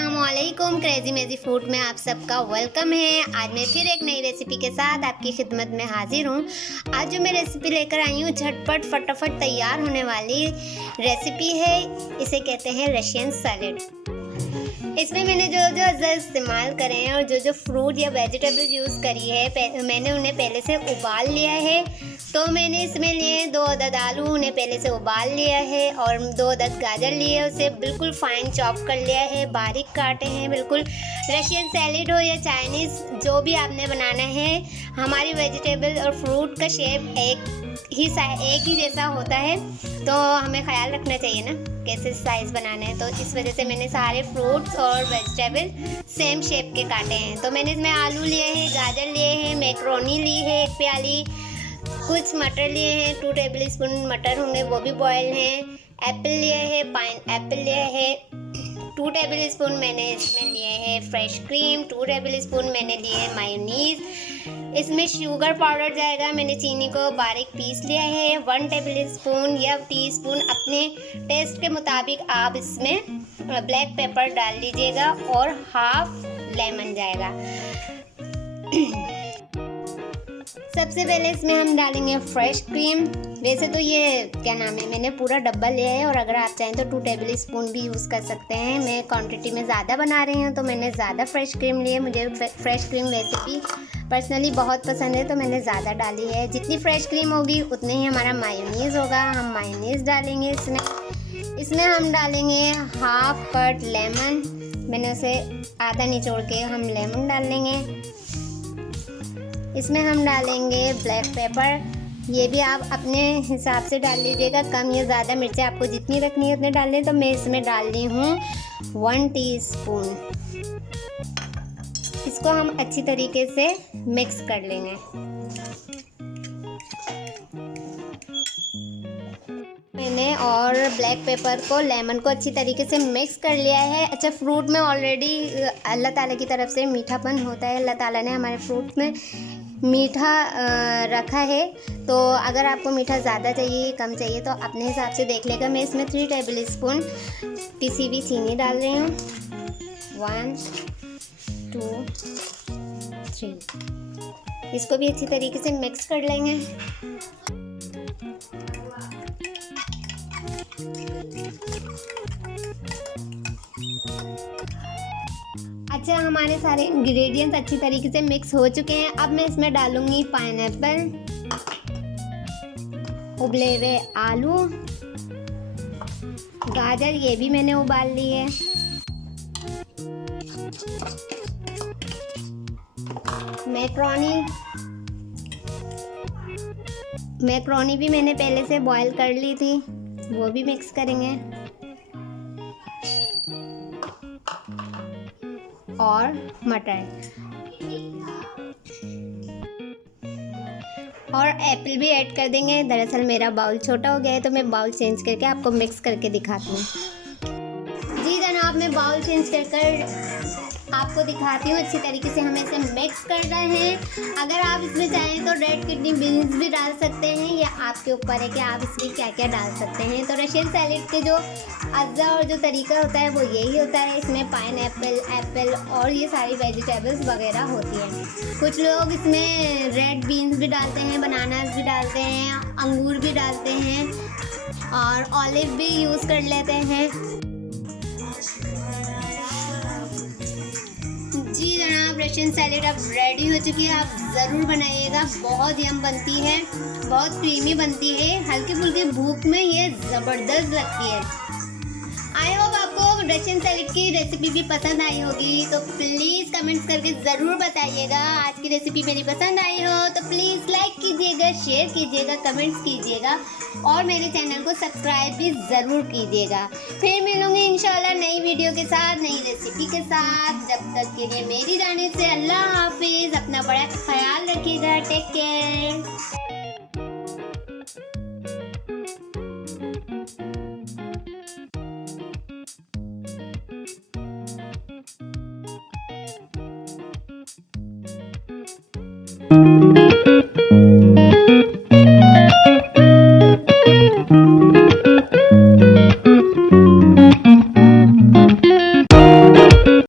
अस्सलामुअलैकुम। क्रेजी मेजी फूड में आप सबका वेलकम है। आज मैं फिर एक नई रेसिपी के साथ आपकी खिदमत में हाजिर हूँ। आज जो मैं रेसिपी लेकर आई हूँ झटपट फटाफट तैयार होने वाली रेसिपी है। इसे कहते हैं रशियन सैलेड। इसमें मैंने जो जो अज़र इस्तेमाल करे हैं और जो जो फ्रूट या वेजिटेबल यूज़ करी है मैंने उन्हें पहले से उबाल लिया है। तो मैंने इसमें लिए 2 अदद आलू, उन्हें पहले से उबाल लिया है, और 2 अदद गाजर लिए, उसे बिल्कुल फाइन चॉप कर लिया है, बारीक काटे हैं बिल्कुल। रशियन सैलेड हो या चाइनीज़, जो भी आपने बनाना है, हमारी वेजिटेबल और फ्रूट का शेप एक ही जैसा होता है, तो हमें ख्याल रखना चाहिए ना कैसे साइज़ बनाना है। तो इस वजह से मैंने सारे फ्रूट्स और वेजिटेबल सेम शेप के काटे हैं। तो मैंने इसमें आलू लिए हैं, गाजर लिए हैं, मैक्रोनी ली है 1 प्याली, कुछ मटर लिए हैं 2 टेबल स्पून मटर होंगे, वो भी बॉयल हैं। एप्पल लिए है, पाइन एप्पल लिए है 2 टेबल स्पून मैंने इसमें लिए हैं। फ्रेश क्रीम 2 टेबल स्पून मैंने लिए है। मायोनीज़, इसमें शुगर पाउडर जाएगा, मैंने चीनी को बारीक पीस लिया है। 1 टेबल स्पून या टीस्पून अपने टेस्ट के मुताबिक आप इसमें ब्लैक पेपर डाल लीजिएगा, और हाफ लेमन जाएगा। सबसे पहले इसमें हम डालेंगे फ्रेश क्रीम। वैसे तो ये क्या नाम है, मैंने पूरा डब्बा लिया है, और अगर आप चाहें तो 2 टेबल स्पून भी यूज़ कर सकते हैं। मैं क्वांटिटी में ज़्यादा बना रही हूँ तो मैंने ज़्यादा फ्रेश क्रीम ली है। मुझे फ्रेश क्रीम रेसिपी पर्सनली बहुत पसंद है, तो मैंने ज़्यादा डाली है। जितनी फ्रेश क्रीम होगी उतने ही हमारा मायोनीज़ होगा। हम मायोनीज़ डालेंगे इसमें हम डालेंगे हाफ कट लेमन, मैंने उसे आधा निचोड़ के हम लेमन डाल लेंगे। इसमें हम डालेंगे ब्लैक पेपर, ये भी आप अपने हिसाब से डाल लीजिएगा, कम या ज़्यादा मिर्चें आपको जितनी रखनी है उतनी डाल लें। तो मैं इसमें डाल रही हूँ 1 टीस्पून। इसको हम अच्छी तरीके से मिक्स कर लेंगे। मैंने और ब्लैक पेपर को, लेमन को अच्छी तरीके से मिक्स कर लिया है। अच्छा, फ्रूट में ऑलरेडी अल्लाह ताला की तरफ से मीठापन होता है, अल्लाह ताला ने हमारे फ्रूट में मीठा रखा है। तो अगर आपको मीठा ज़्यादा चाहिए कम चाहिए तो अपने हिसाब से देख लेगा। मैं इसमें 3 टेबल स्पून पिसी हुई चीनी डाल रही हूँ। 1 2 3। इसको भी अच्छी तरीके से मिक्स कर लेंगे। अच्छा, हमारे सारे इंग्रेडिएंट्स अच्छी तरीके से मिक्स हो चुके हैं। अब मैं इसमें डालूंगी पाइनएप्पल, उबले हुए आलू, गाजर, ये भी मैंने उबाल ली है, मैक्रोनी भी मैंने पहले से बॉईल कर ली थी, वो भी मिक्स करेंगे, और मटर और एप्पल भी ऐड कर देंगे। दरअसल मेरा बाउल छोटा हो गया है तो मैं बाउल चेंज करके आपको मिक्स करके दिखाती हूँ। जी जनाब, मैं बाउल चेंज कर आपको दिखाती हूँ। अच्छी तरीके से हमें इसे मिक्स करना है। अगर आप इसमें चाहें तो रेड किडनी बीन्स भी डाल सकते हैं, या आपके ऊपर है कि आप इसमें क्या क्या डाल सकते हैं। तो रशियन सैलेड के जो अज्जा और जो तरीका होता है वो यही होता है। इसमें पाइनएप्पल, एप्पल और ये सारी वेजिटेबल्स वगैरह होती हैं। कुछ लोग इसमें रेड बीन्स भी डालते हैं, बनानास भी डालते हैं, अंगूर भी डालते हैं, और ऑलिव भी यूज़ कर लेते हैं। जी जनाब, रशियन सैलेड अब रेडी हो चुकी है। आप ज़रूर बनाइएगा, बहुत यम बनती है, बहुत क्रीमी बनती है। हल्की फुल्की भूख में ये ज़बरदस्त लगती है। आई होप आपको रशियन सैलेड की रेसिपी भी पसंद आई होगी, तो प्लीज़ कमेंट्स करके ज़रूर बताइएगा। आज की रेसिपी मेरी पसंद आई हो तो प्लीज़ लाइक कीजिएगा, शेयर कीजिएगा, कमेंट्स कीजिएगा, और मेरे चैनल को सब्सक्राइब भी ज़रूर कीजिएगा। फिर मिलूँगी इंशाल्लाह नई वीडियो के साथ, नई रेसिपी के साथ। जब तक के लिए मेरी जानिब से अल्लाह हाफिज़। अपना बड़ा ख्याल रखिएगा। Take care.